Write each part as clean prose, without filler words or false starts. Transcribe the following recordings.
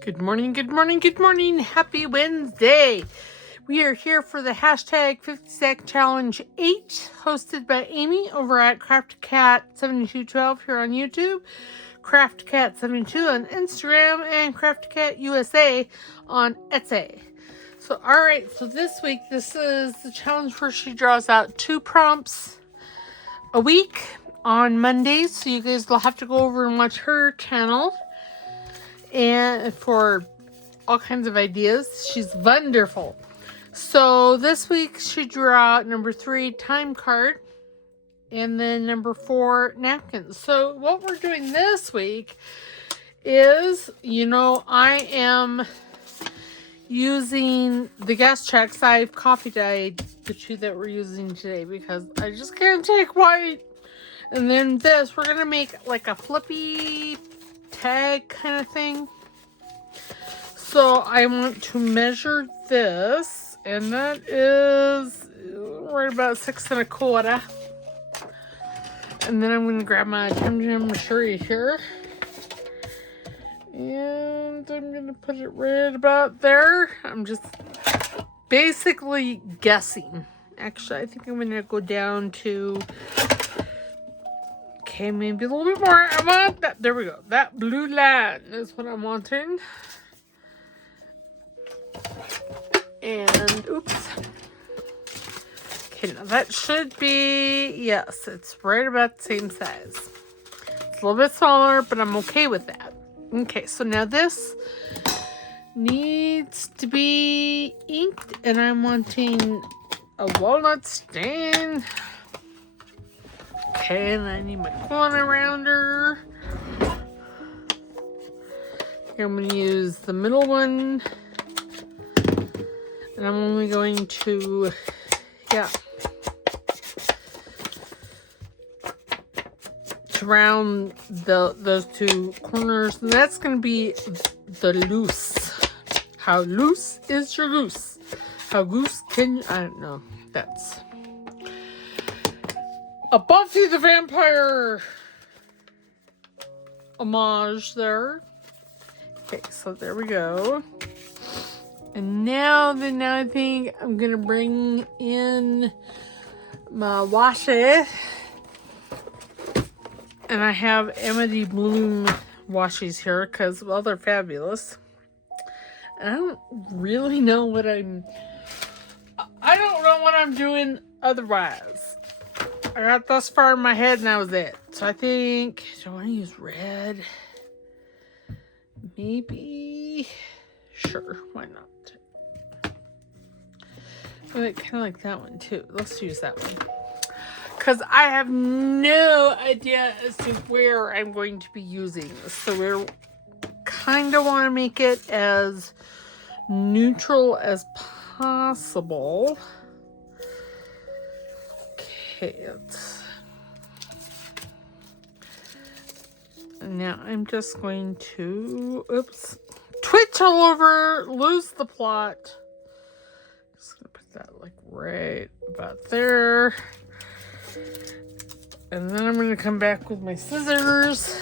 Good morning, good morning, good morning. Happy Wednesday. We are here for the hashtag 50 Sec Challenge 8, hosted by Amy over at Crafty Cat 7212 here on YouTube, Crafty Cat 72 on Instagram, and Crafty Cat USA on Etsy. So, alright, so this week, this is the challenge where she draws out 2 prompts a week on Mondays. So you guys will have to go over and watch her channel and for all kinds of ideas. She's wonderful. So this week she drew out number 3, time card, and then number 4, napkins. So what we're doing this week is, I am using the guest checks. I've copy dyed the 2 that we're using today because I just can't take white. And then this, we're going to make like a flippy tag kind of thing. So I want to measure this, and that is right about 6 1/4. And then I'm going to grab my Tim Jam Sherry here, and I'm going to put it right about there. I'm just basically guessing. Actually, I think I'm going to go down to, okay, maybe a little bit more. I want that. There we go. That blue line is what I'm wanting. And oops. Okay, now that should be, yes, it's right about the same size. It's a little bit smaller, but I'm okay with that. Okay, so now this needs to be inked, and I'm wanting a walnut stain. Okay, and I need my corner rounder. Here I'm going to use the middle one. And I'm only going to, to round those 2 corners. And that's going to be the loose. How loose is your goose? How goose can you, I don't know. That's a Buffy the Vampire homage there. Okay, so there we go. And now I think I'm going to bring in my washi. And I have Amity Bloom washies here because, well, they're fabulous. And I don't really know what I don't know what I'm doing otherwise. I got thus far in my head and that was it. So I think, do I want to use red? Maybe. Sure, why not? I kind of like that one too. Let's use that one. Because I have no idea as to where I'm going to be using this. So we kind of want to make it as neutral as possible. Okay, now I'm just going to, twitch all over, lose the plot. Just gonna put that like right about there. And then I'm gonna come back with my scissors.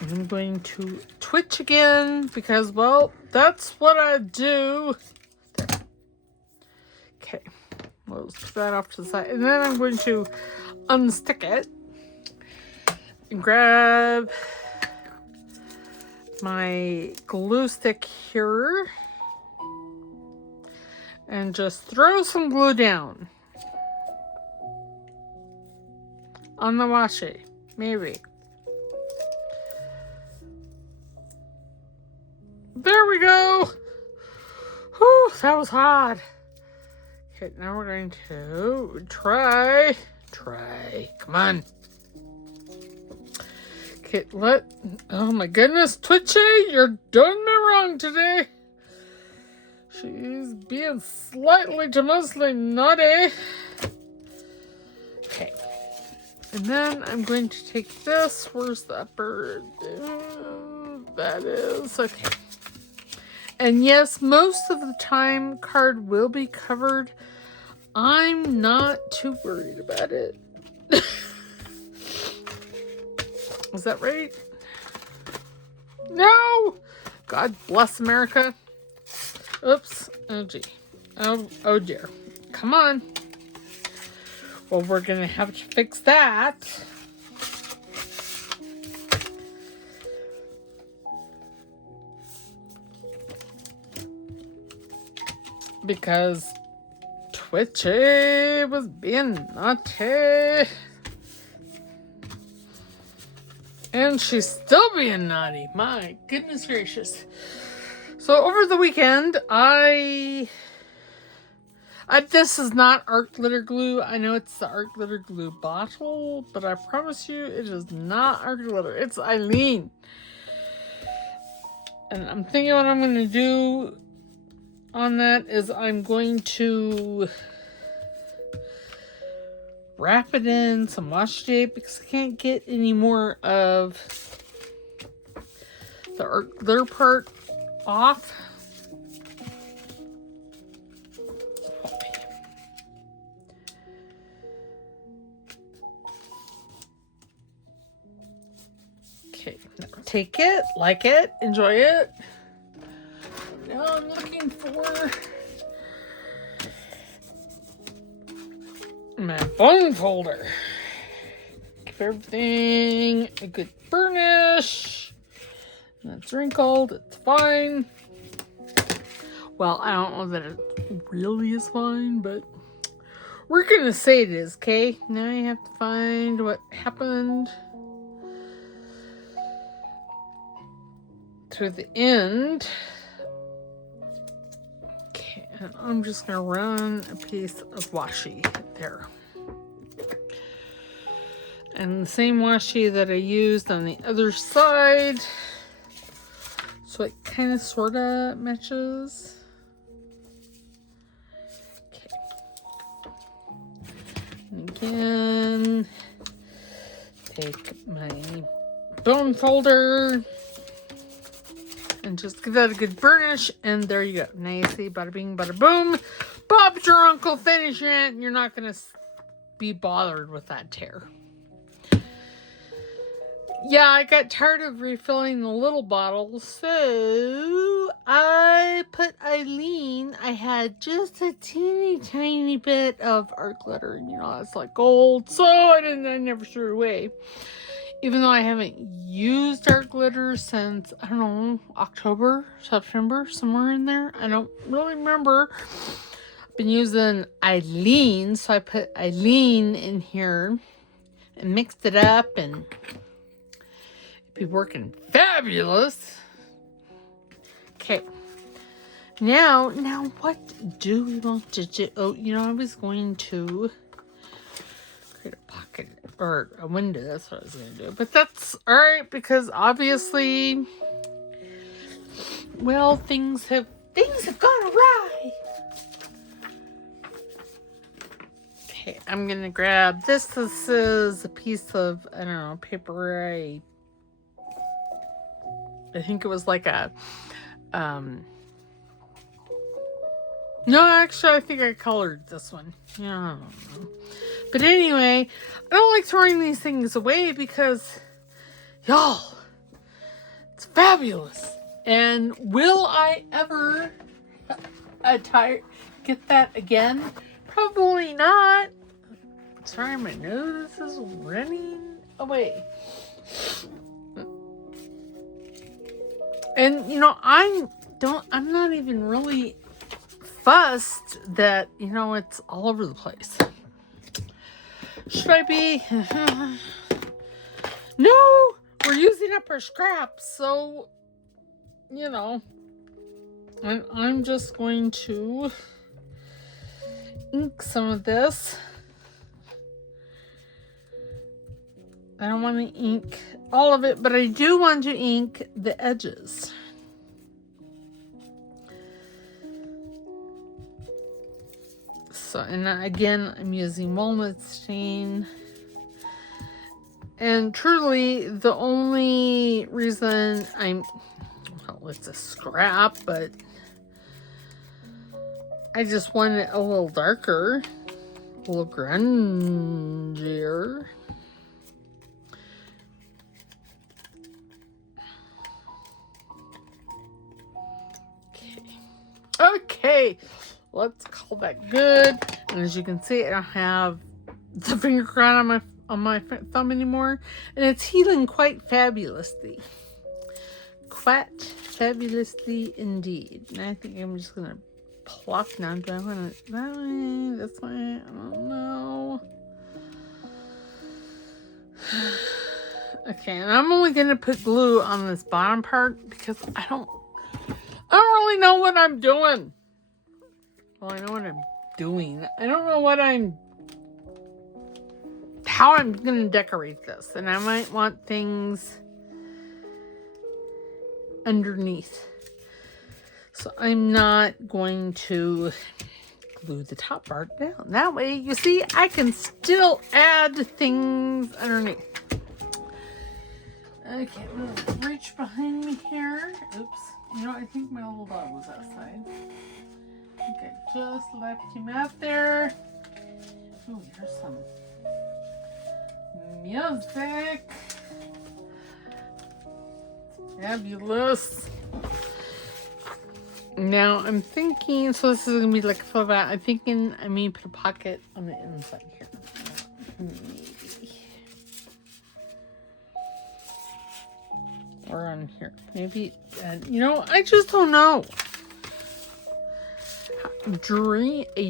And I'm going to twitch again because, well, that's what I do. There. Okay, well, let's put that off to the side. And then I'm going to unstick it and grab my glue stick here and just throw some glue down on the washi, maybe. There we go. Whew, that was hard. Okay, now we're going to try, come on. Okay, oh my goodness, Twitchy, you're doing me wrong today. She's being slightly to mostly naughty. Okay, and then I'm going to take this. Where's the upper? That is, okay. And yes, most of the time card will be covered. I'm not too worried about it. Is that right? God bless America. Oops. Oh, gee. Oh dear. Come on. Well, we're going to have to fix that. Because Twitchy was being naughty. And she's still being naughty. My goodness gracious. So over the weekend, this is not art glitter glue. I know it's the art glitter glue bottle, but I promise you it is not art glitter. It's Eileen. And I'm thinking what I'm going to do on that is I'm going to wrap it in some washi tape because I can't get any more of the art glitter part off. Okay, now take it, like it, enjoy it. Now I'm looking for my bone folder. Give everything a good burnish. It's wrinkled, it's fine. Well, I don't know that it really is fine, but we're gonna say it is, okay? Now you have to find what happened to the end. Okay, and I'm just gonna run a piece of washi there. And the same washi that I used on the other side. So it kind of sort of matches. Okay. And again, take my bone folder and just give that a good burnish. And there you go. Now you see, bada bing, bada boom. Bob's your uncle finishing it. And you're not going to be bothered with that tear. Yeah, I got tired of refilling the little bottles, so I put Eileen. I had just a teeny tiny bit of art glitter, and it's like gold, so I never threw it away. Even though I haven't used art glitter since, I don't know, October, September, somewhere in there. I don't really remember. I've been using Eileen, so I put Eileen in here and mixed it up and be working fabulous. Okay. Now what do we want to do? Oh, I was going to create a pocket or a window. That's what I was going to do. But that's all right because obviously, well, things have gone awry. Okay, I'm going to grab this. This is a piece of, I don't know, paper. I think it was like a, no, actually, I think I colored this one. Yeah, I don't know. But anyway, I don't like throwing these things away because, y'all, it's fabulous. And will I ever get that again? Probably not. Sorry, my nose is running away. And, I'm not even really fussed that, it's all over the place. Should I be? No, we're using up our scraps. So, I'm just going to ink some of this. I don't want to ink all of it, but I do want to ink the edges. So, and again, I'm using walnut stain. And truly, the only reason it's a scrap, but I just want it a little darker, a little grungier. Okay, let's call that good. And as you can see, I don't have the finger crown on my thumb anymore, and it's healing quite fabulously. Quite fabulously indeed. And I think I'm just gonna pluck now. Do I want to that way, this way? I don't know. Okay, and I'm only gonna put glue on this bottom part because I don't really know what I'm doing. Well, I know what I'm doing. I don't know how I'm gonna decorate this, and I might want things underneath. So I'm not going to glue the top part down. That way, you see, I can still add things underneath. Okay, I'm gonna reach behind me here. Oops. You know, I think my little dog was outside. Okay, just left him out there. Oh, here's some music. Fabulous. Now I'm thinking, so this is gonna be like a flip out. I'm thinking I may put a pocket on the inside here. Maybe. Or on here. Maybe, you know, I just don't know. A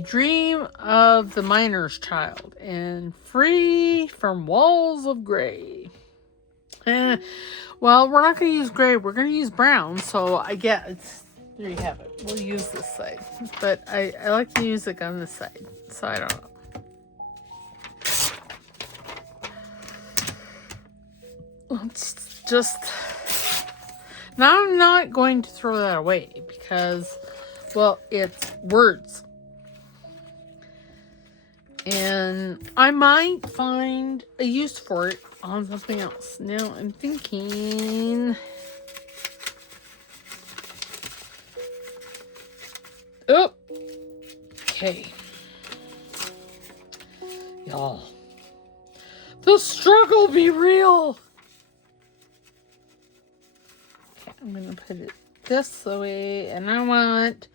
dream of the miner's child and free from walls of gray. Well, we're not going to use gray. We're going to use brown. So I guess, there you have it. We'll use this side. But I like the music on this side. So I don't know. Let's just... Now I'm not going to throw that away because, well, it's words. And I might find a use for it on something else. Now I'm thinking... Oh! Okay. Y'all. The struggle be real! I'm going to put it this way, and I want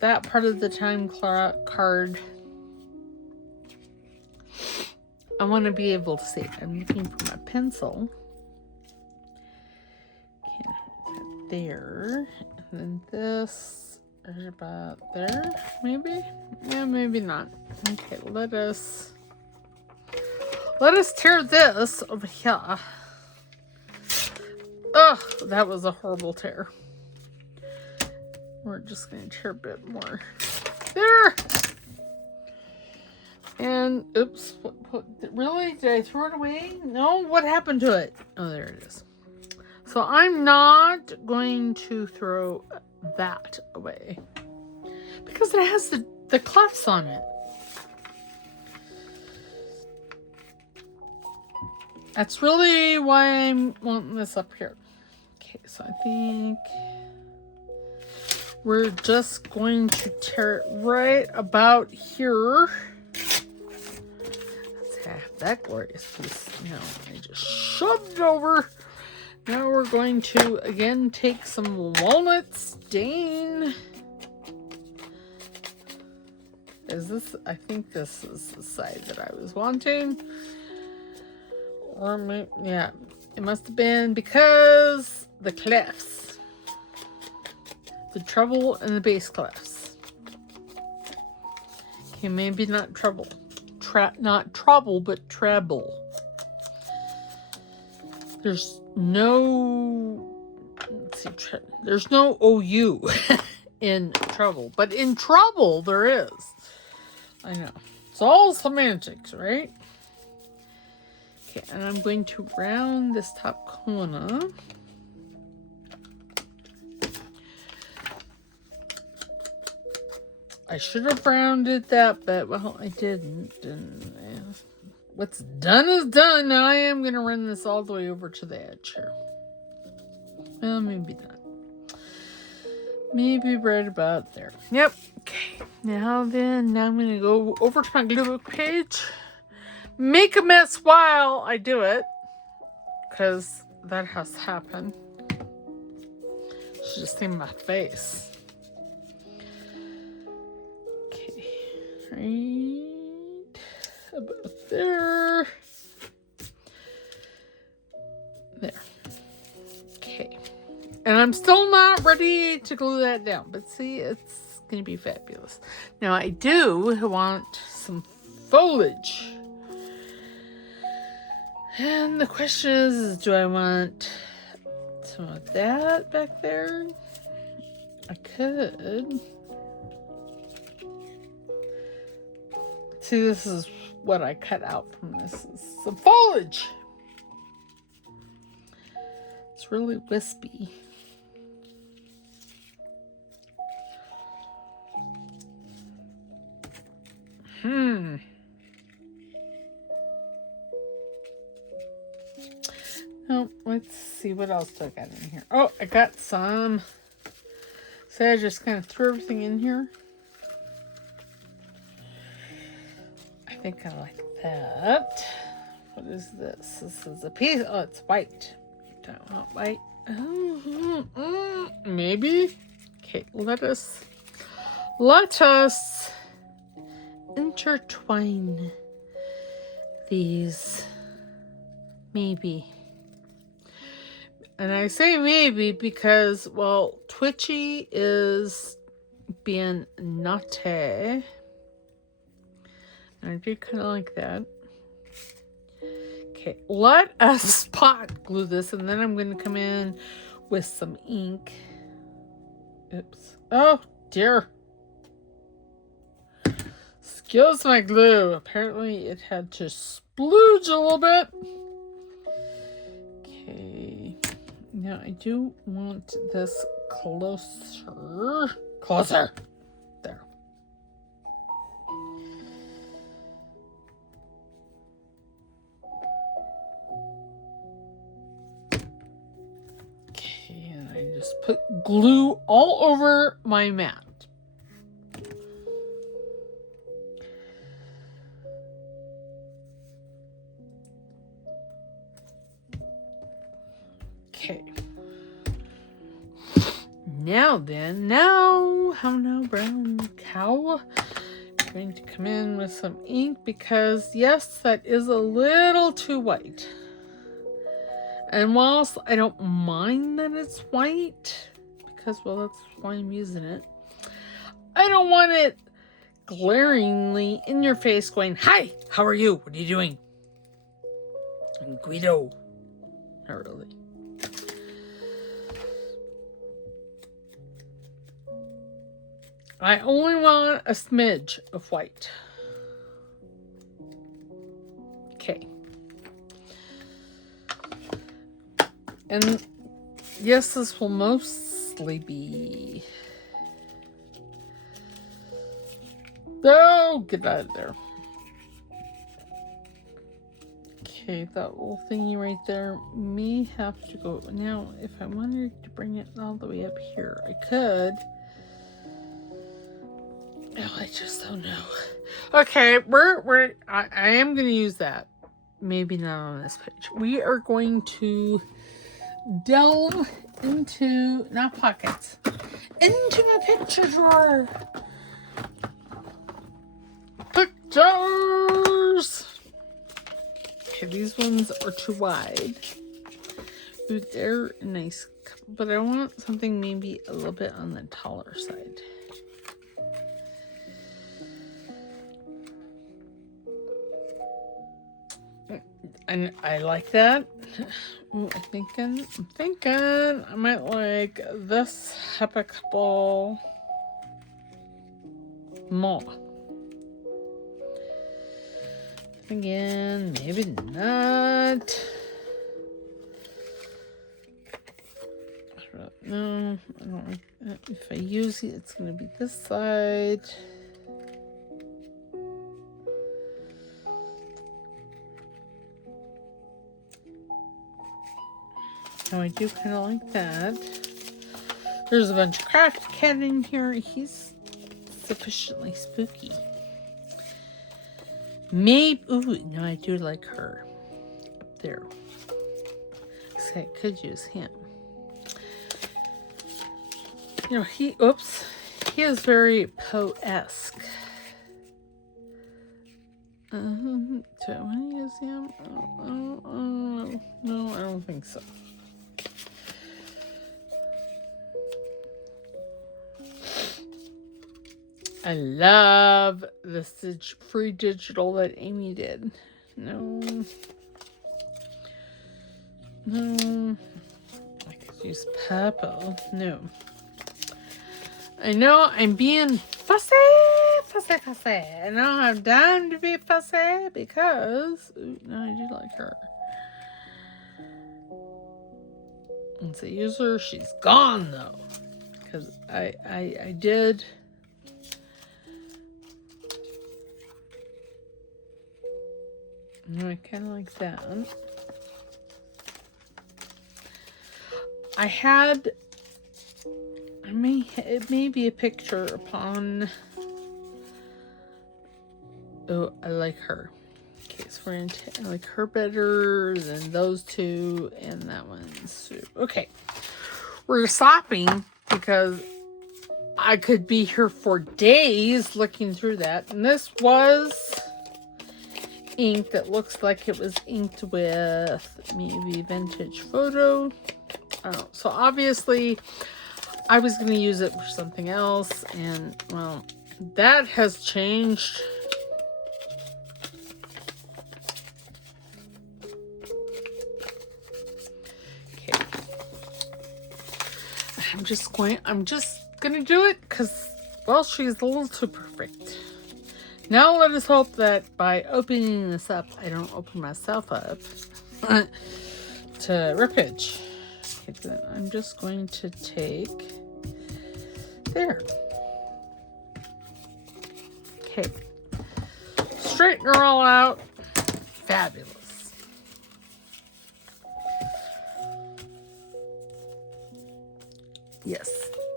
that part of the time card. I want to be able to see it. I'm looking for my pencil. Can't hold that there. And then this is about there, maybe? Yeah, maybe not. Okay, let us tear this over here. Ugh, that was a horrible tear. We're just going to tear a bit more. There! And, oops, really? Did I throw it away? No? What happened to it? Oh, there it is. So I'm not going to throw that away. Because it has the clefts on it. That's really why I'm wanting this up here. Okay, so I think we're just going to tear it right about here. Let's have that glorious piece. Now I just shoved it over. Now we're going to again take some walnut stain. I think this is the side that I was wanting. Or yeah, it must have been because the clefts, the treble and the bass clefts. Okay, maybe not treble, not treble, but treble. There's no, let's see, there's no OU in treble, but in trouble there is. I know, it's all semantics, right? Okay, and I'm going to round this top corner. I should have rounded that, but well, I didn't. And what's done is done. Now I am going to run this all the way over to the edge here. Well, maybe not. Maybe right about there. Yep. Okay. Now I'm going to go over to my glue book page. Make a mess while I do it, because that has happened. Should just see my face. Right about there. There. Okay. And I'm still not ready to glue that down, but see, it's going to be fabulous. Now, I do want some foliage. And the question is do I want some of that back there? I could. See, this is what I cut out from this. Is some foliage. It's really wispy. Oh, let's see what else do I got in here. Oh, I got some. So I just kind of threw everything in here. I think I like that. What is this? This is a piece. Oh, it's white. Don't want white. Maybe. Okay, let us intertwine these. Maybe. And I say maybe because, well, Twitchy is being naughty. I do kind of like that. Okay, let us spot glue this, and then I'm going to come in with some ink. Oops. Oh, dear. Excuse my glue. Apparently it had to splooge a little bit. Okay. Now I do want this closer. Closer. There. Okay, and I just put glue all over my mat. Okay. Now, how now, brown cow? I'm going to come in with some ink because, yes, that is a little too white. And whilst I don't mind that it's white, because, well, that's why I'm using it, I don't want it glaringly in your face going, "Hi, how are you? What are you doing?" And Guido. Not really. I only want a smidge of white. Okay. And yes, this will mostly be... Oh, get out of there. Okay, that little thingy right there may have to go. Now, if I wanted to bring it all the way up here, I could. Oh, I just don't know. Okay, I am going to use that. Maybe not on this page. We are going to delve into, not pockets, into my picture drawer. Pictures! Okay, these ones are too wide. Ooh, they're nice, but I want something maybe a little bit on the taller side. And I like that. Ooh, I'm thinking I might like this have a couple more. Again, maybe not. No, I don't like that. If I use it, it's going to be this side. Now I do kind of like that. There's a bunch of Crafty Cat in here. He's sufficiently spooky. Maybe, ooh, no, I do like her up there. So I could use him. You know, he is very Poe-esque. Do I want to use him? No, I don't think so. I love the free digital that Amy did. No. I could use purple. No. I know I'm being fussy. I know I'm down to be fussy because... Ooh, no, I do like her. Once I use her, she's gone though. Because I did... I kind of like that. I had... It may be a picture upon... Oh, I like her. Okay, so we're going to... I like her better than those two and that one. So, okay. We're stopping because I could be here for days looking through that. And this was ink that looks like it was inked with maybe vintage photo. I don't know. So obviously I was going to use it for something else, and well, that has changed. Okay. I'm just going to do it because, well, she's a little too perfect. Now let us hope that by opening this up, I don't open myself up to rippage. Okay, then I'm just going to take there. Okay. Straighten her all out. Fabulous. Yes.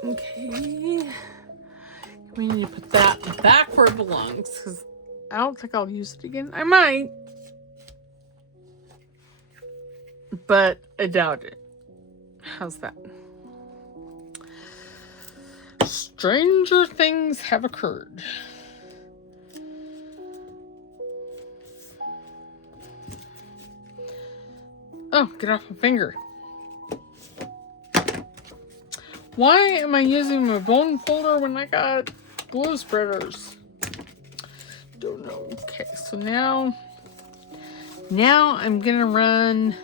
Okay. We need to put that back where it belongs because I don't think I'll use it again. I might, but I doubt it. How's that? Stranger things have occurred. Oh, get off my finger. Why am I using my bone folder when I got glue spreaders? Don't know. Okay, so now I'm gonna run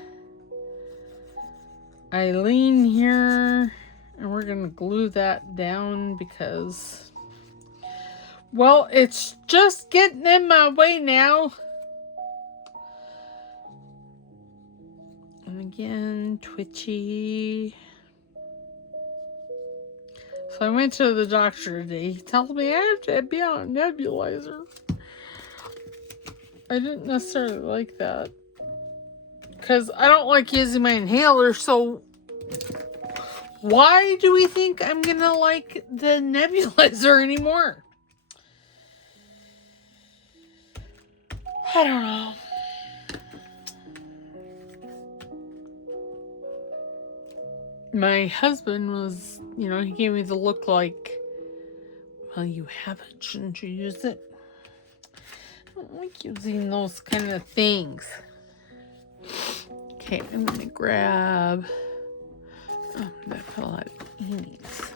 Eileen here, and we're gonna glue that down because, well, it's just getting in my way now. And again, twitchy. So I went to the doctor today. He tells me I have to be on a nebulizer. I didn't necessarily like that because I don't like using my inhaler. So why do we think I'm gonna like the nebulizer anymore? I don't know. My husband was, he gave me the look like, well, you have it, shouldn't you use it? I don't like using those kind of things. Okay, I'm going to grab, that fell out of Amy's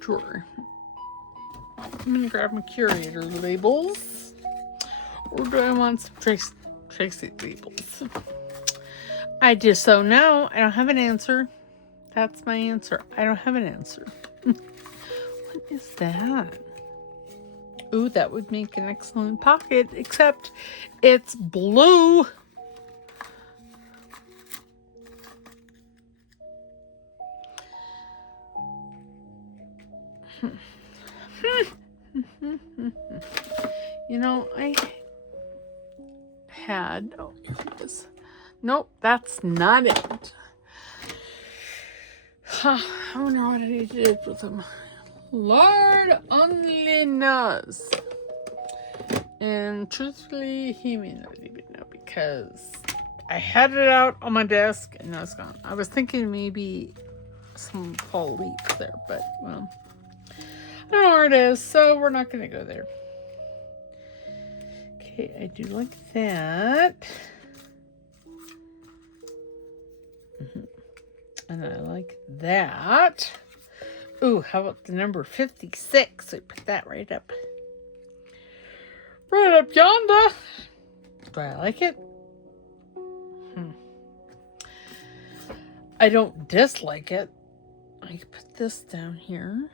drawer. I'm going to grab my curator labels. Or do I want some Tracie labels? I just so know I don't have an answer. That's my answer. I don't have an answer. What is that? Ooh, that would make an excellent pocket, except it's blue. I had... Oh, here it is. Nope, that's not it. I wonder what I did with them. Lord only knows. And truthfully, he may not even know because I had it out on my desk and now it's gone. I was thinking maybe some fall leaf there, but well, I don't know where it is, so we're not going to go there. Okay, Okay, I do like that. And I like that. Ooh, how about the number 56? We put that right up. Right up yonder. Do I like it? I don't dislike it. I can put this down here.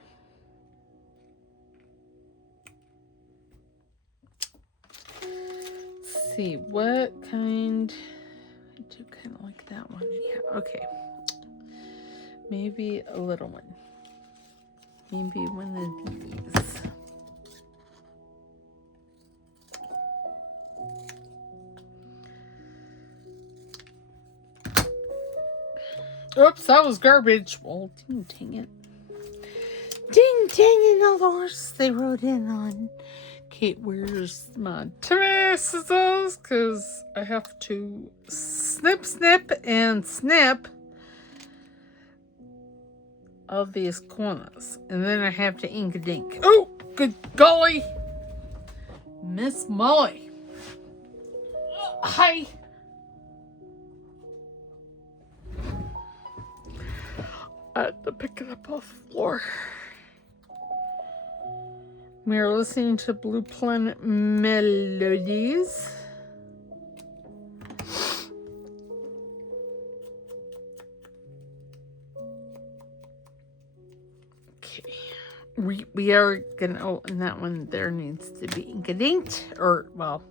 Let's see, what kind... I do kind of like that one. Yeah, okay. Maybe a little one. Maybe one of these. Oops, that was garbage. Well, dang it. Ding, dang it, all the horses they rode in on. Okay, where's my scissors? Because I have to snip, snip, and snip of these corners. And then I have to ink a dink. Oh, good golly. Miss Molly. Hi. I had to pick it up off the floor. We're listening to Blue Planet Melodies. Okay. We are gonna, oh, and that one there needs to be ink-a-dinked, or, well,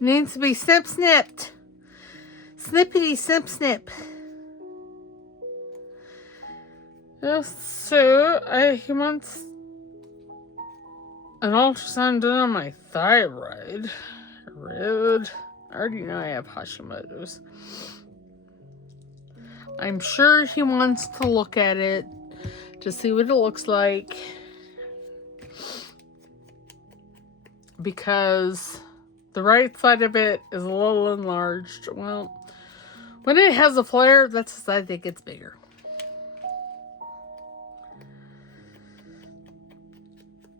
needs to be snip-snipped. Snippity snip snip. Yes, so he wants an ultrasound done on my thyroid. Rude. I already know I have Hashimoto's. I'm sure he wants to look at it to see what it looks like. Because the right side of it is a little enlarged. Well, when it has a flare, that's the side that gets bigger.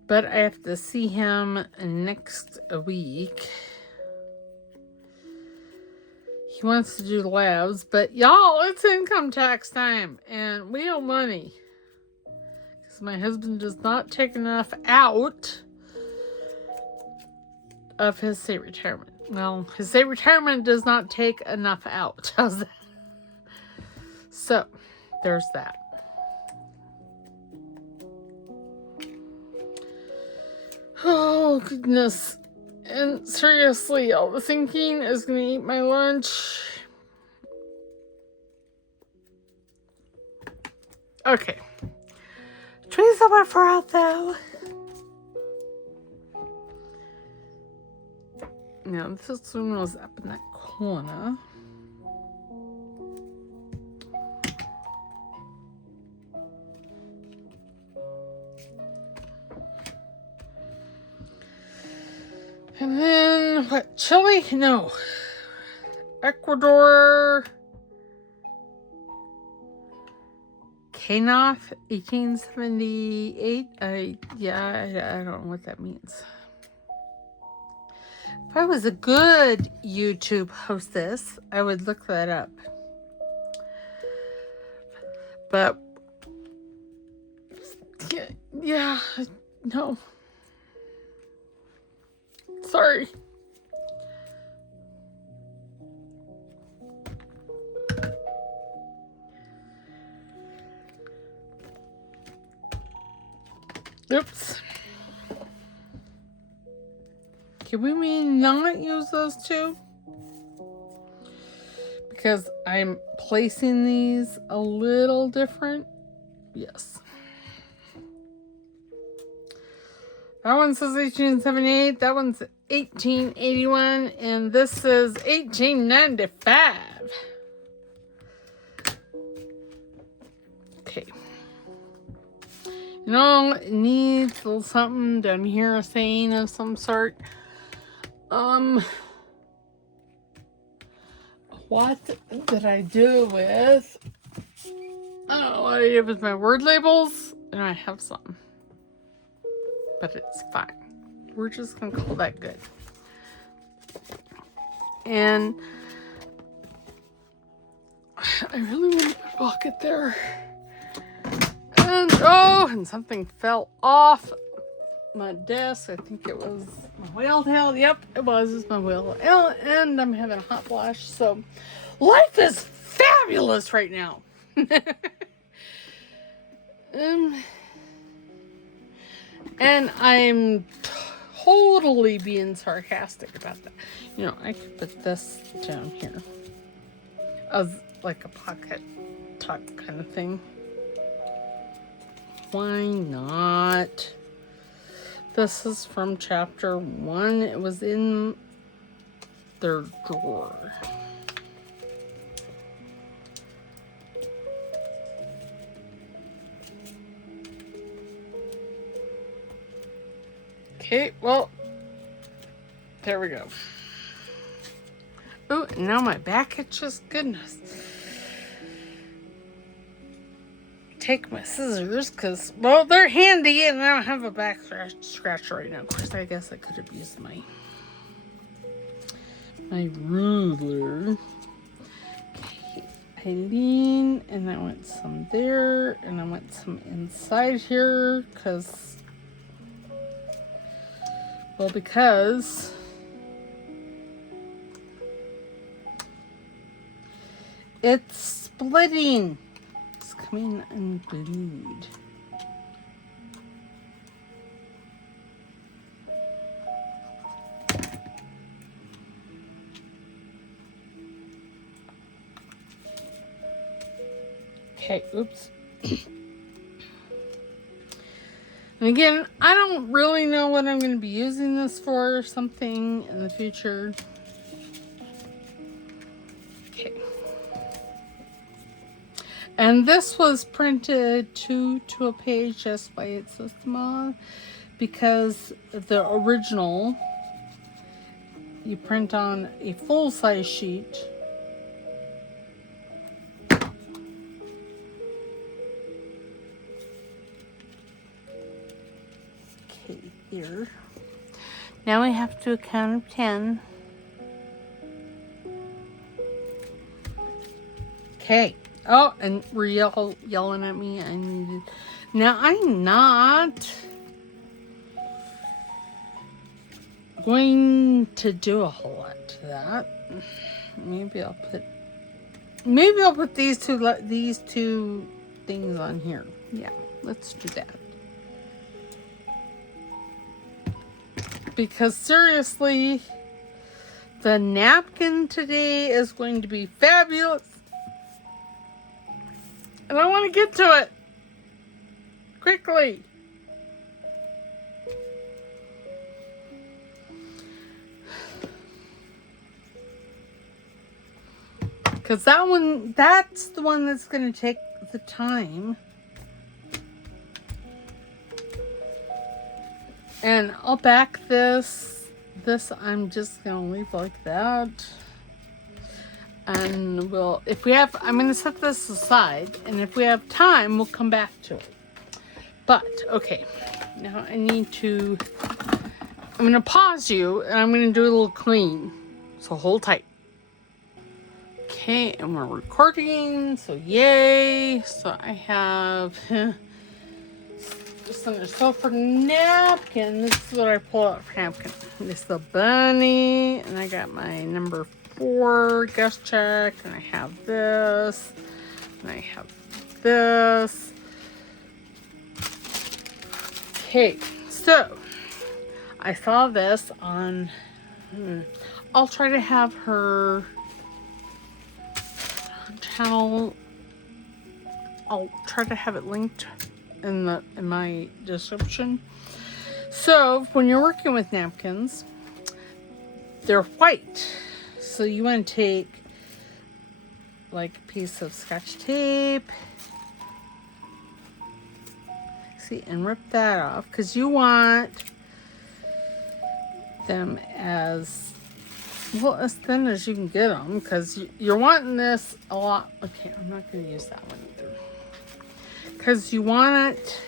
But I have to see him next week. He wants to do labs, but y'all, it's income tax time, and we owe money. Because my husband does not take enough out of his state retirement. Well, his state retirement does not take enough out. How's that? So, there's that. Oh, goodness. And seriously, all the thinking is going to eat my lunch. Okay. Trees over for out, though. Now, this one was up in that corner. And then, what, Chile? No. Ecuador. Kanoff, 1878. I don't know what that means. If I was a good YouTube hostess, I would look that up. But, yeah, no. Sorry. Oops. Can we not use those two? Because I'm placing these a little different. Yes. That one says 1878. That one's 1881. And this says 1895. Okay. You know, it needs a little something down here, a saying of some sort. What did I do with? I don't know what I did with my word labels. And I have some. But it's fine. We're just going to call that good. and I really want to put a pocket there. And and something fell off my desk. I think it was my whale tail. Yep, it was. It's my whale tail, and I'm having a hot flash. So life is fabulous right now. And I'm totally being sarcastic about that. You know, I could put this down here as like a pocket tuck kind of thing. Why not? This is from chapter 1. It was in their drawer. Okay, well, there we go. Oh, now my back itches. Goodness. Take my scissors because, well, they're handy and I don't have a back scratch right now. Of course, I guess I could have used my ruler. Okay, I lean and I want some there and I want some inside here because, well, because it's splitting. It's coming unglued. Okay, oops. And again, I don't really know what I'm going to be using this for or something in the future. Okay. And this was printed to a page. That's why it's so small. Because the original, you print on a full-size sheet. Here. Now we have to do a count of 10. Okay. Oh, and we're yelling at me. I needed. Now I'm not going to do a whole lot to that. Maybe I'll put these two things on here. Yeah, let's do that. Because seriously, the napkin today is going to be fabulous. And I want to get to it quickly. Because that's the one that's going to take the time. And I'll back this. This I'm just going to leave like that. And I'm going to set this aside. And if we have time, we'll come back to it. But, okay. Now I'm going to pause you and I'm going to do a little clean. So hold tight. Okay, and we're recording. So yay. So I have... So for napkin, this is what I pull out for napkin. It's the bunny, and I got my number 4 guest check, and I have this, and I have this. Okay, so I saw this on. I'll try to have her channel. I'll try to have it linked in my description. So when you're working with napkins, they're white, so you want to take like a piece of Scotch tape, see, and rip that off, because you want them as well as thin as you can get them, because you're wanting this a lot. Okay, I'm not going to use that one either. Because you want it,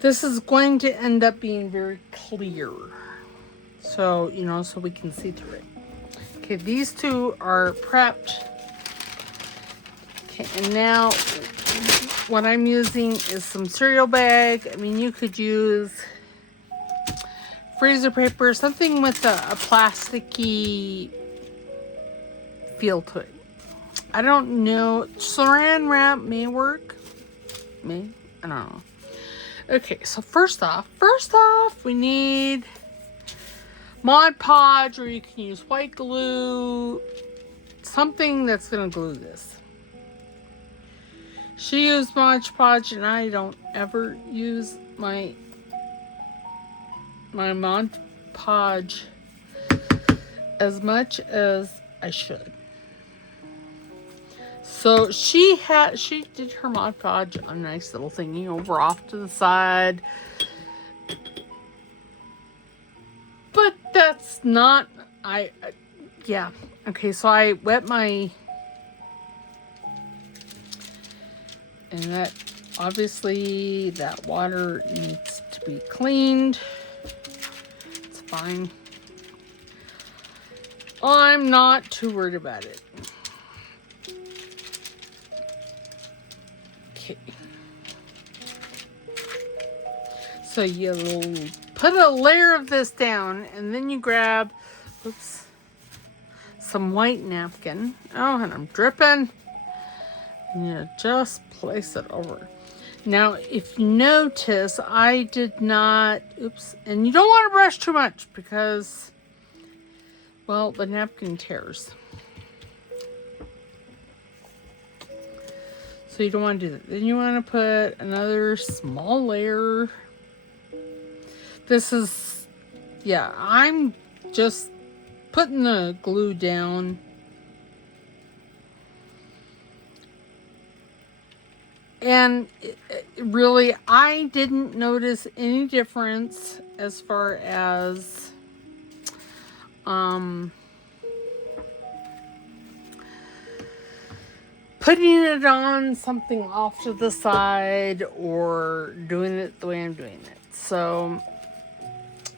this is going to end up being very clear. So, so we can see through it. Okay, these two are prepped. Okay, and now what I'm using is some cereal bag. I mean, you could use freezer paper, something with a plasticky feel to it. I don't know. Saran wrap may work. May. I don't know. Okay, so first off, we need Mod Podge, or you can use white glue. Something that's going to glue this. She used Mod Podge, and I don't ever use my Mod Podge as much as I should. So she did her Mod Podge a nice little thingy over off to the side. But that's not, yeah. Okay, so I wet my, and that, obviously, that water needs to be cleaned. It's fine. I'm not too worried about it. Okay. So you'll put a layer of this down, and then you grab, oops, some white napkin. Oh, and I'm dripping. And you just place it over. Now, if you notice, I did not, oops, and you don't want to brush too much because, well, the napkin tears. So you don't want to do that. Then you want to put another small layer. This is, yeah, I'm just putting the glue down. And really, I didn't notice any difference as far as putting it on something off to the side or doing it the way I'm doing it. So,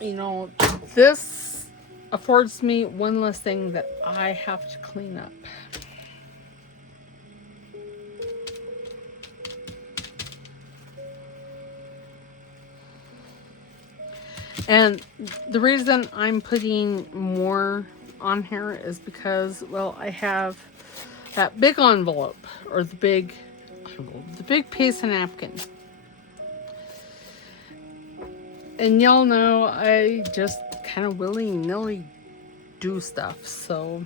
you know, this affords me one less thing that I have to clean up. And the reason I'm putting more on here is because, well, I have that big envelope, or the big piece of napkin. And y'all know I just kind of willy-nilly do stuff, so.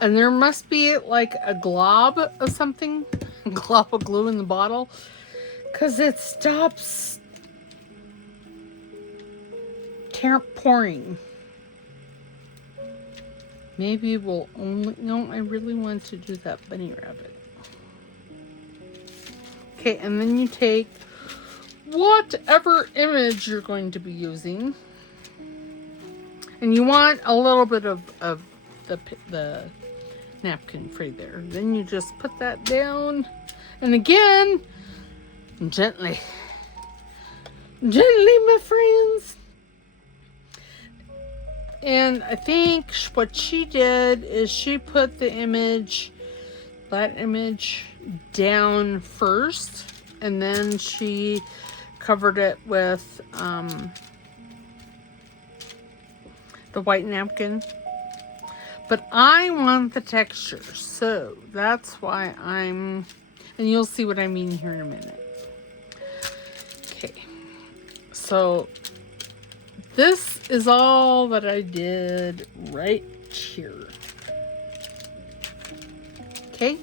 And there must be like a glob of something, a glob of glue in the bottle, because it stops pouring. Maybe we'll only, no, I really want to do that bunny rabbit. Okay, and then you take whatever image you're going to be using. And you want a little bit of the napkin free there. Then you just put that down. And again, gently, my friends. And I think what she did is she put the image, that image, down first, and then she covered it with the white napkin. But I want the texture, so that's why and you'll see what I mean here in a minute. Okay, so this is all that I did right here. Okay,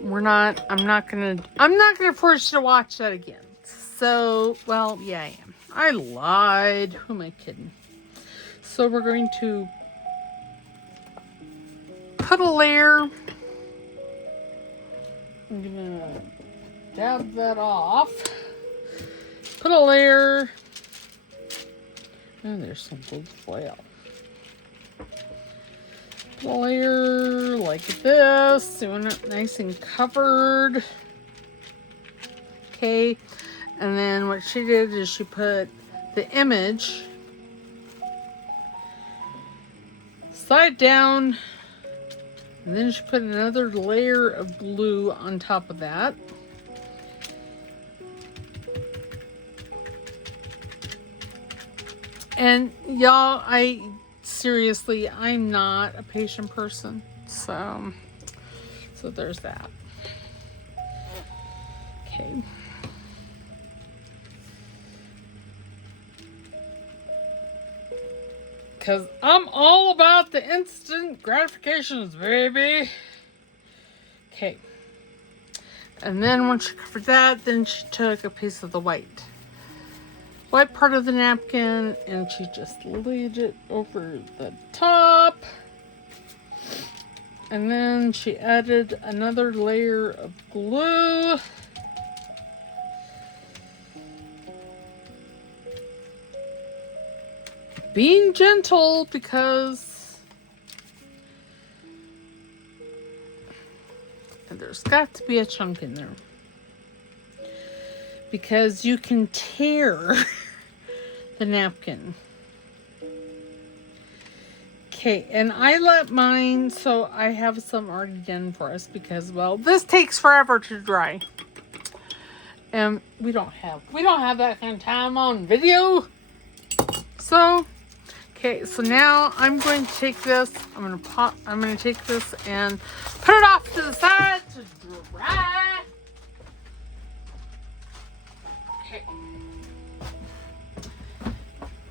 I'm not gonna force you to watch that again. So, well, yeah, I am. I lied. Who am I kidding? So we're going to put a layer. I'm gonna dab that off. Put a layer. And there's some gold foil. Put a layer like this. You want it nice and covered. Okay. And then what she did is she put the image upside down. And then she put another layer of glue on top of that. And y'all, seriously, I'm not a patient person. So there's that. Okay. Because I'm all about the instant gratifications, baby. Okay. And then once she covered that, then she took a piece of the white part of the napkin and she just laid it over the top. And then she added another layer of glue. Being gentle because there's got to be a chunk in there. Because you can tear the napkin. Okay, and I let mine, so I have some already done for us because, well, this takes forever to dry. And we don't have that kind of time on video. So, okay, so now I'm going to take this, I'm going to take this and put it off to the side to dry. Okay.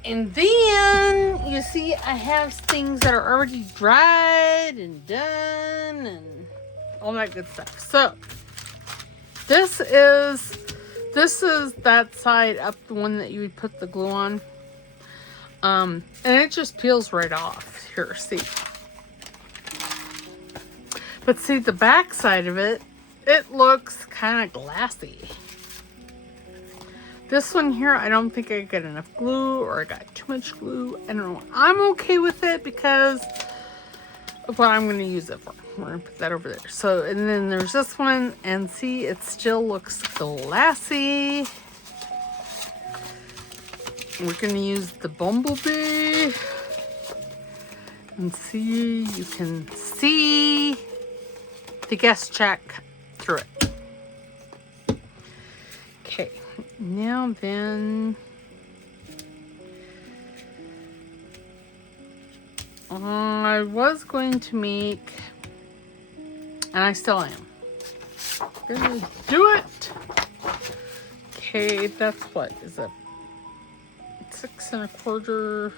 And then, you see, I have things that are already dried and done and all that good stuff. So, this is that side up, the one that you would put the glue on. And it just peels right off. Here, see. But see, the back side of it, it looks kind of glassy. This one here, I don't think I got enough glue or I got too much glue. I don't know. I'm okay with it because of what I'm going to use it for. We're going to put that over there. So, and then there's this one. And see, it still looks glassy. We're going to use the bumblebee. And see, you can see the guest check through it. Okay. Now then, I was going to make, and I still am, gonna do it. Okay, that's what is it, 6 1/4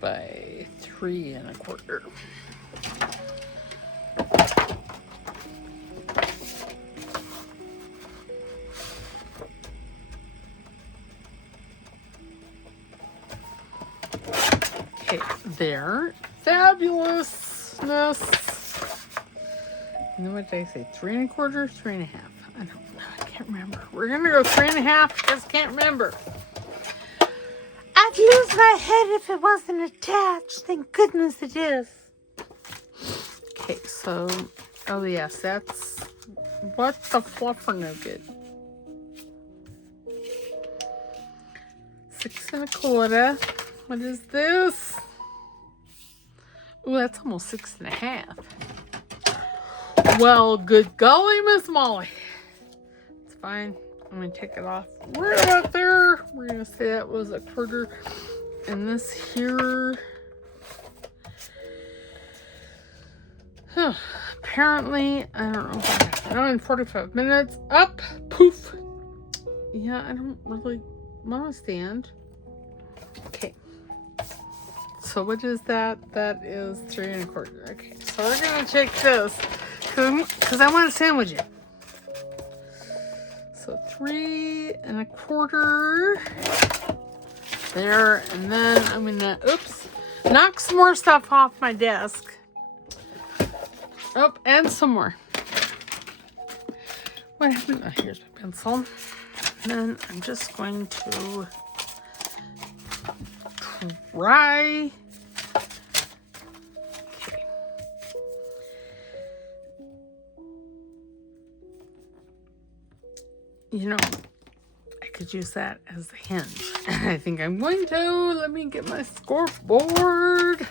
by 3 1/4. Okay, there. Fabulousness. And then what did I say? 3 1/4, 3 1/2. I don't know. I can't remember. We're gonna go 3 1/2. Just can't remember. I'd lose my head if it wasn't attached. Thank goodness it is. Okay, so, oh yes, that's what the fluffer nugget. 6 1/4. What is this? Oh, that's almost 6 1/2. Well, good golly, Miss Molly. It's fine. I'm going to take it off right out there. We're going to say that was 1/4. And this here. Apparently, I don't know what happened. In 45 minutes. Up. Poof. Yeah, I don't really want to stand. Okay. So what is that? That is 3 1/4. Okay, so we're gonna take this because I want to sandwich it. So 3 1/4 there, and then I'm gonna knock some more stuff off my desk. Oh, and some more. What happened? Oh, here's my pencil. And then I'm just going to try. Okay. You know, I could use that as the hinge. And I think I'm going to. Let me get my scoreboard.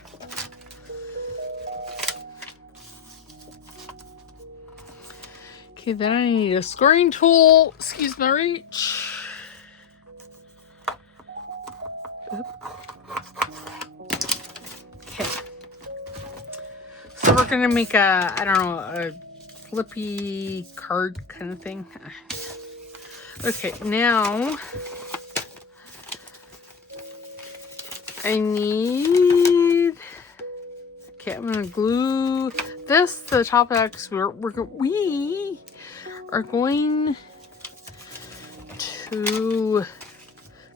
Okay, then I need a scoring tool. Excuse my reach. Okay. So we're going to make a, I don't know, a flippy card kind of thing. Okay, now I need, okay, I'm going to glue this to the top of that because we are going to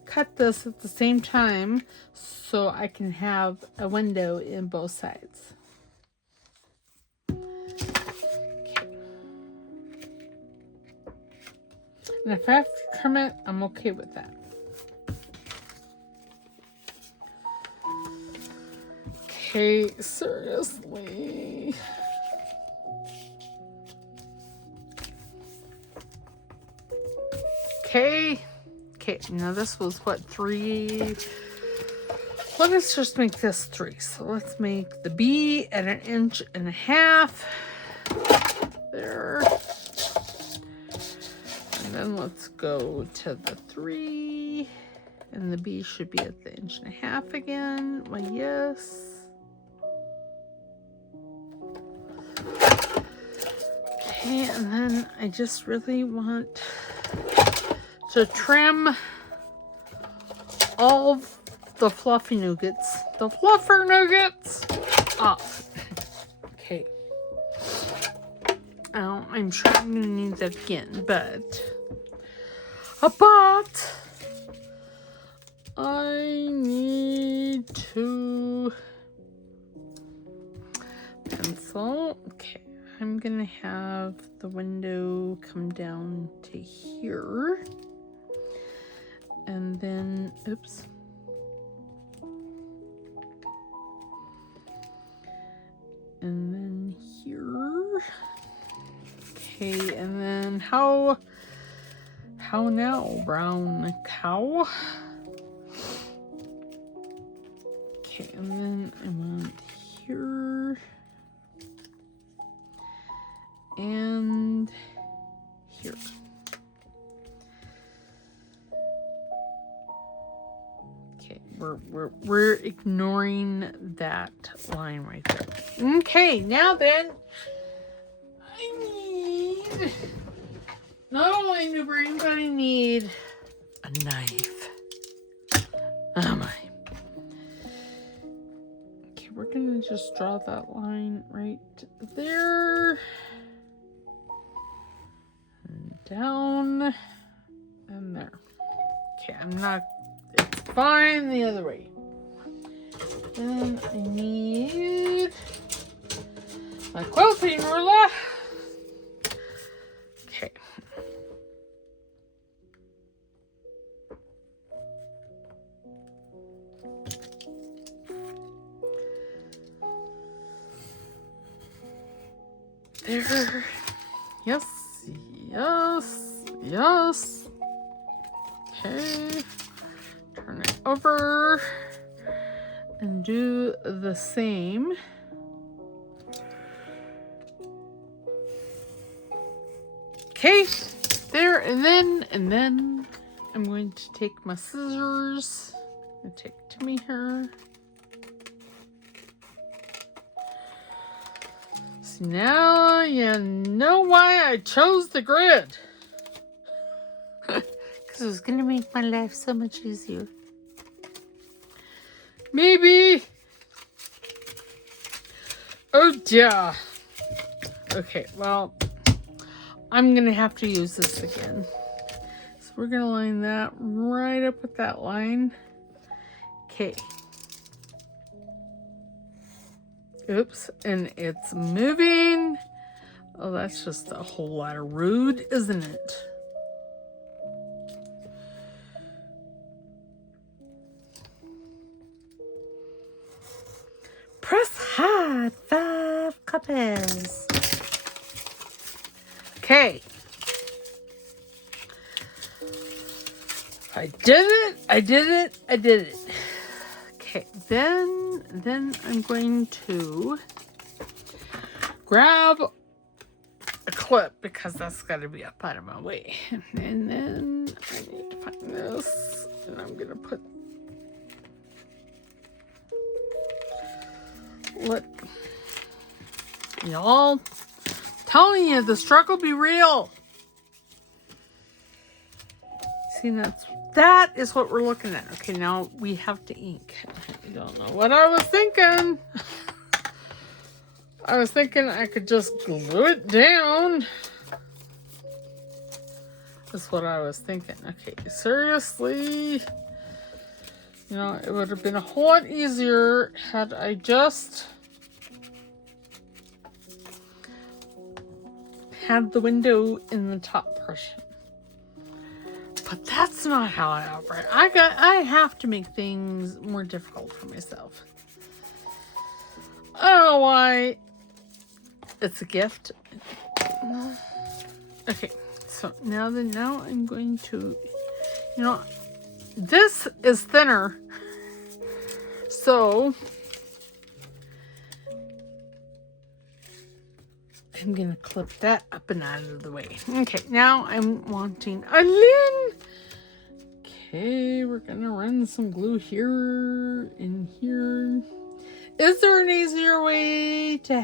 cut this at the same time so I can have a window in both sides. And if I have to trim it, I'm okay with that. Okay, seriously. Okay. Okay, now this was what, 3? Let us just make this 3. So let's make the B at 1.5 inches. There. And then let's go to the 3. And the B should be at the 1.5 inches again. Why, yes. Okay, and then I just really want to trim all the fluffy nuggets, the fluffer nuggets, off. Okay. Oh, I'm sure I'm going to need that again, but I need to pencil. Okay, I'm going to have the window come down to here. And then, oops. And then here. Okay, and then how now, brown cow? Okay, and then I want here. And here. Okay, we're ignoring that line right there. Okay, now then, I need not only new brain, but I need a knife. Oh my. Okay, we're gonna just draw that line right there. And down and there. Okay, it's fine the other way. Then I need my quilting ruler. Okay. There. Yes. Yes. Yes. Okay. Turn it over and do the same. Okay, there, and then I'm going to take my scissors and take it to me here. So now you know why I chose the grid. Because it was going to make my life so much easier. Maybe. Oh, yeah. Okay, well, I'm going to have to use this again. So we're going to line that right up with that line. Okay. Oops, and it's moving. Oh, that's just a whole lot of rude, isn't it? Press hard 5 copies. Okay. I did it. I did it. I did it. Okay, then I'm going to grab a clip because that's got to be up out of my way. And then I need to find this, and I'm going to put y'all, telling you, the struggle be real. See, that is what we're looking at. Okay, now we have to ink. I don't know what I was thinking. I was thinking I could just glue it down. That's what I was thinking. Okay, seriously. You know, it would have been a whole lot easier had I just had the window in the top portion. But that's not how I operate. I have to make things more difficult for myself. I don't know why. It's a gift. Okay, so now I'm going to, you know, this is thinner, so I'm gonna clip that up and out of the way. Okay, now I'm wanting a lid. Okay, we're gonna run some glue here and here. Is there an easier way to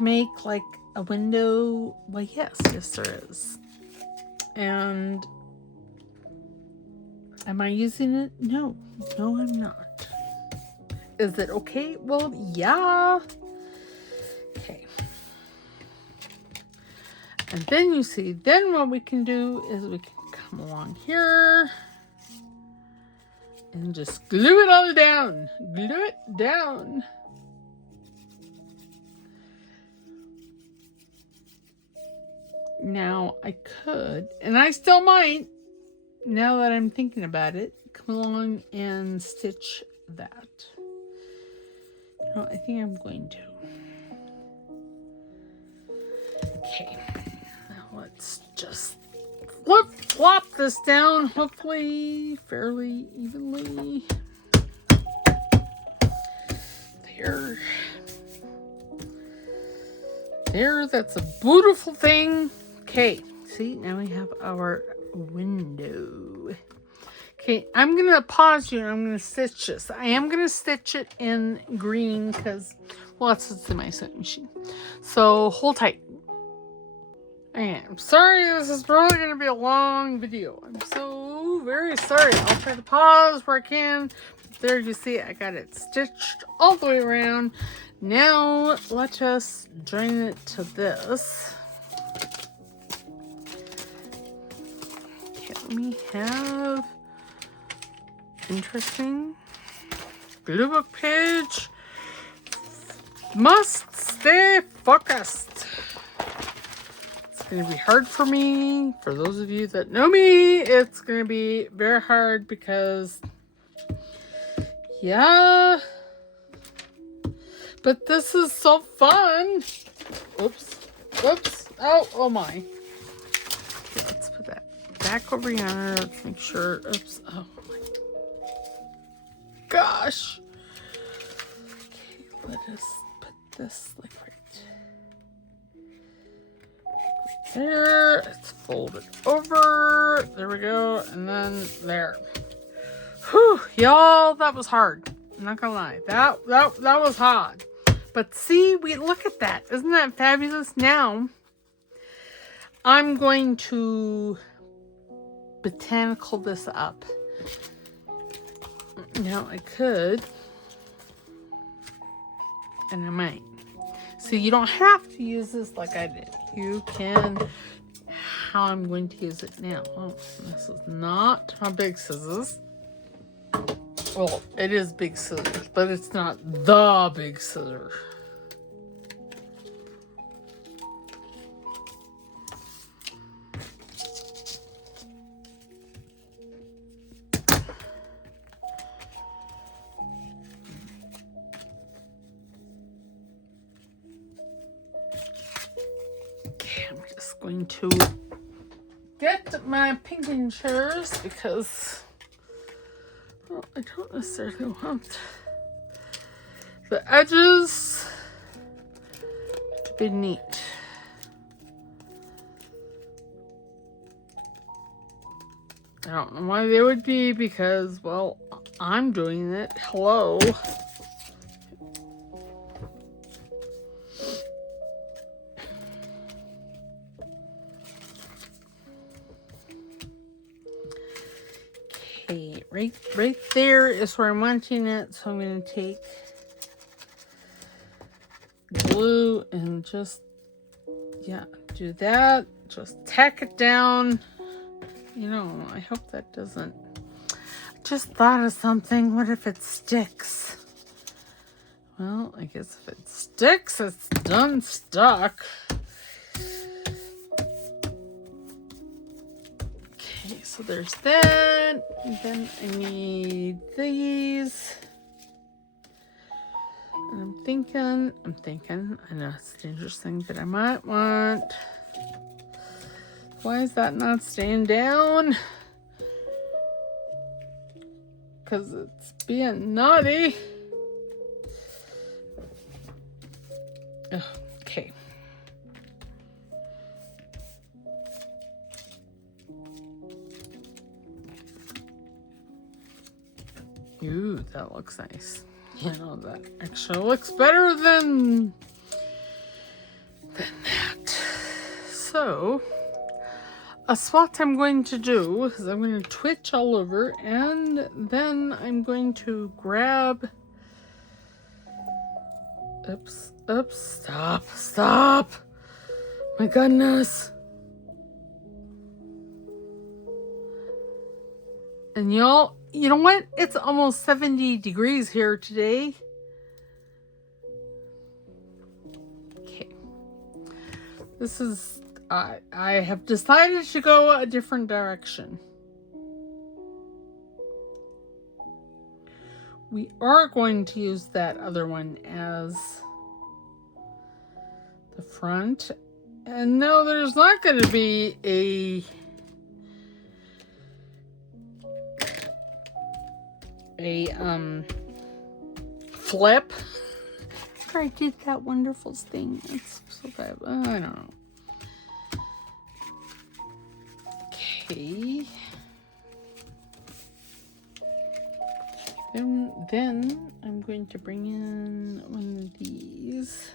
make like a window? Well, yes, there is. And am I using it? No, I'm not. Is it okay? Well, yeah. Okay. And then you see, then what we can do is we can come along here and just glue it all down. Glue it down. Now I could, and I still might, now that I'm thinking about it, come along and stitch that. No, I think I'm going to. Okay, now let's just flop this down, hopefully fairly evenly. There, that's a beautiful thing. Okay, see, now we have our window. Okay, I'm going to pause you and I'm going to stitch this. I am going to stitch it in green because, well, that's what's in my sewing machine. So, hold tight. Okay, I'm sorry, this is probably going to be a long video. I'm so very sorry. I'll try to pause where I can. There you see, I got it stitched all the way around. Now, let us join it to this. Okay, we have interesting glue book page. Must stay focused. It's going to be hard for me. For those of you that know me, it's going to be very hard because, yeah. But this is so fun. Oops. Oh my. Okay, let's put that back over here. Let's make sure. Oops. Oh my gosh. Okay, let us put this like right there. Let's fold it over. There we go. And then there. Whew, y'all, that was hard. I'm not gonna lie. That was hard. But see, we look at that. Isn't that fabulous? Now, I'm going to botanical this up. Now, I could, and I might. So you don't have to use this like I did. You can, how I'm going to use it now. Oh, this is not my big scissors. Well, it is big scissors, but it's not the big scissor. Okay, I'm just going to get my pinking shears because, well, I don't necessarily want the edges to be neat. I don't know why they would be because, well, I'm doing it. Hello. Okay, right there is where I'm wanting it. So I'm going to take glue and just, yeah, do that. Just tack it down. You know, I hope that doesn't. I just thought of something. What if it sticks? Well, I guess if it sticks, it's done stuck. Okay, so there's that. And then I need these. And I'm thinking, I know it's a dangerous thing that I might want. Why is that not staying down? Because it's being naughty. Okay. Ooh, that looks nice. You know, that actually looks better than that. So, what I'm going to do is I'm going to twitch all over, and then I'm going to grab... Oops, stop. My goodness. And y'all, you know what? It's almost 70 degrees here today. Okay. This is... I have decided to go a different direction. We are going to use that other one as the front. And no, there's not going to be a flip. After I did that wonderful thing. It's so bad. I don't know. Okay. Then I'm going to bring in one of these.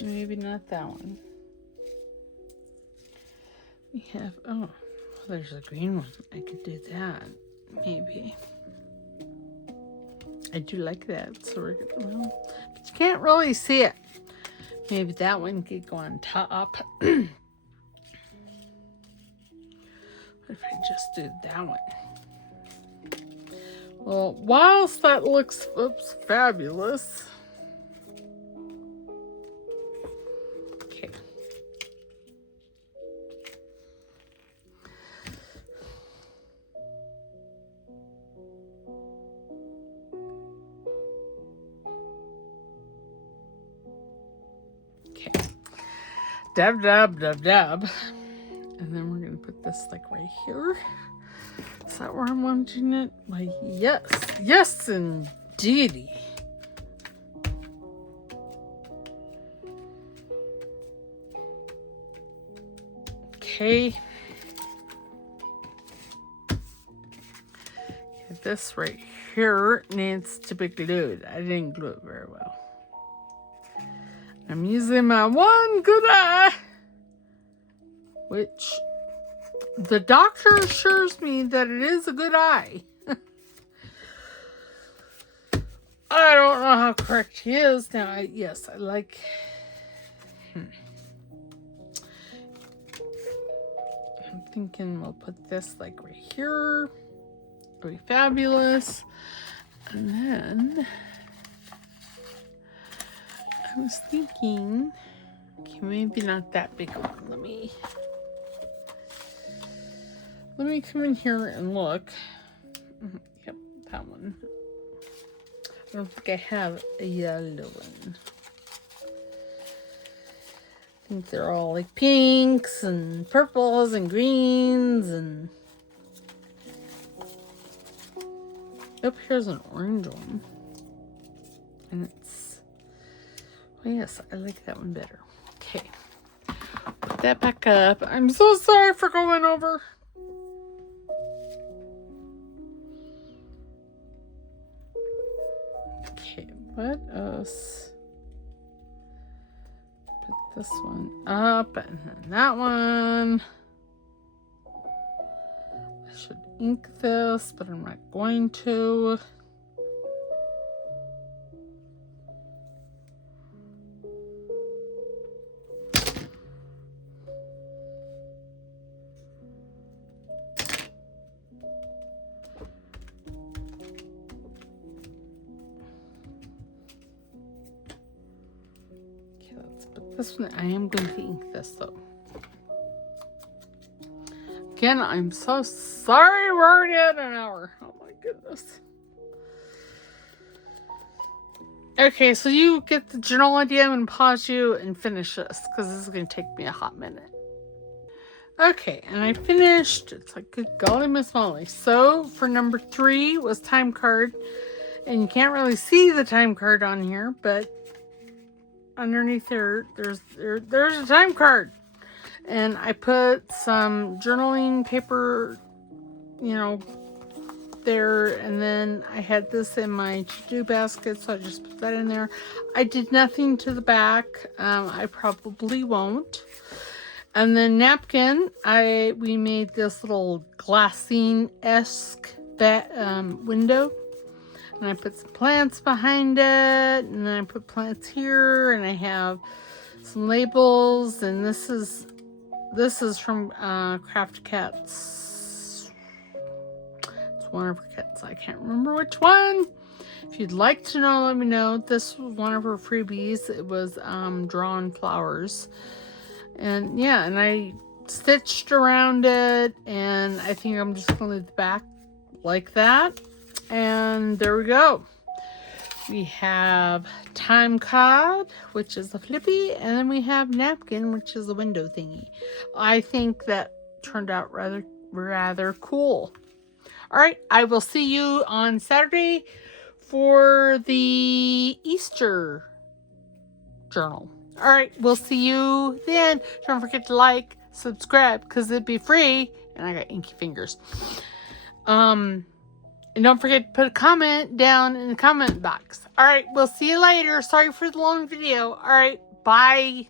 Maybe not that one. We have, oh, there's a green one. I could do that, maybe. I do like that. So we're good. Well, but you can't really see it. Maybe that one could go on top. What if I just did that one? Well, whilst that looks fabulous. Okay. Okay. Dab. And then we're going to put this like right here. Is that where I'm wanting it? Like, yes, indeedy. Okay. This right here needs to be glued. I didn't glue it very well. I'm using my one good eye, which the doctor assures me that it is a good eye. I don't know how correct he is. Now, I like... I'm thinking we'll put this like right here. It'll be fabulous. And then I was thinking, okay, maybe not that big one. Let me come in here and look. Yep, that one. I don't think I have a yellow one. I think they're all like pinks and purples and greens and... Oh, here's an orange one. And it's... Oh yes, I like that one better. Okay. Put that back up. I'm so sorry for going over. Okay, what else? Put this one up and then that one. I should ink this, but I'm not going to. This one, I am going to ink this though. Again, I'm so sorry we're already at an hour. Oh my goodness. Okay, so you get the general idea. I'm going to pause you and finish this because this is going to take me a hot minute. Okay, and I finished. It's like, good golly Miss Molly. So for number 3 was time card. And you can't really see the time card on here, but underneath there's a time card. And I put some journaling paper, you know, there. And then I had this in my to-do basket, so I just put that in there. I did nothing to the back. I probably won't. And then napkin, we made this little glassine-esque window. And I put some plants behind it, and then I put plants here, and I have some labels, and this is from Crafty Cat's. It's one of her kits. I can't remember which one. If you'd like to know, let me know. This was one of her freebies. It was drawn flowers, and yeah, and I stitched around it, and I think I'm just gonna leave the back like that. And there we go. We have time card, which is a flippy, and then we have napkin, which is a window thingy. I think that turned out rather cool. All right, I will see you on Saturday for the Easter journal. All right, we'll see you then. Don't forget to like, subscribe, because it'd be free. And I got inky fingers. And don't forget to put a comment down in the comment box. All right, we'll see you later. Sorry for the long video. All right, bye.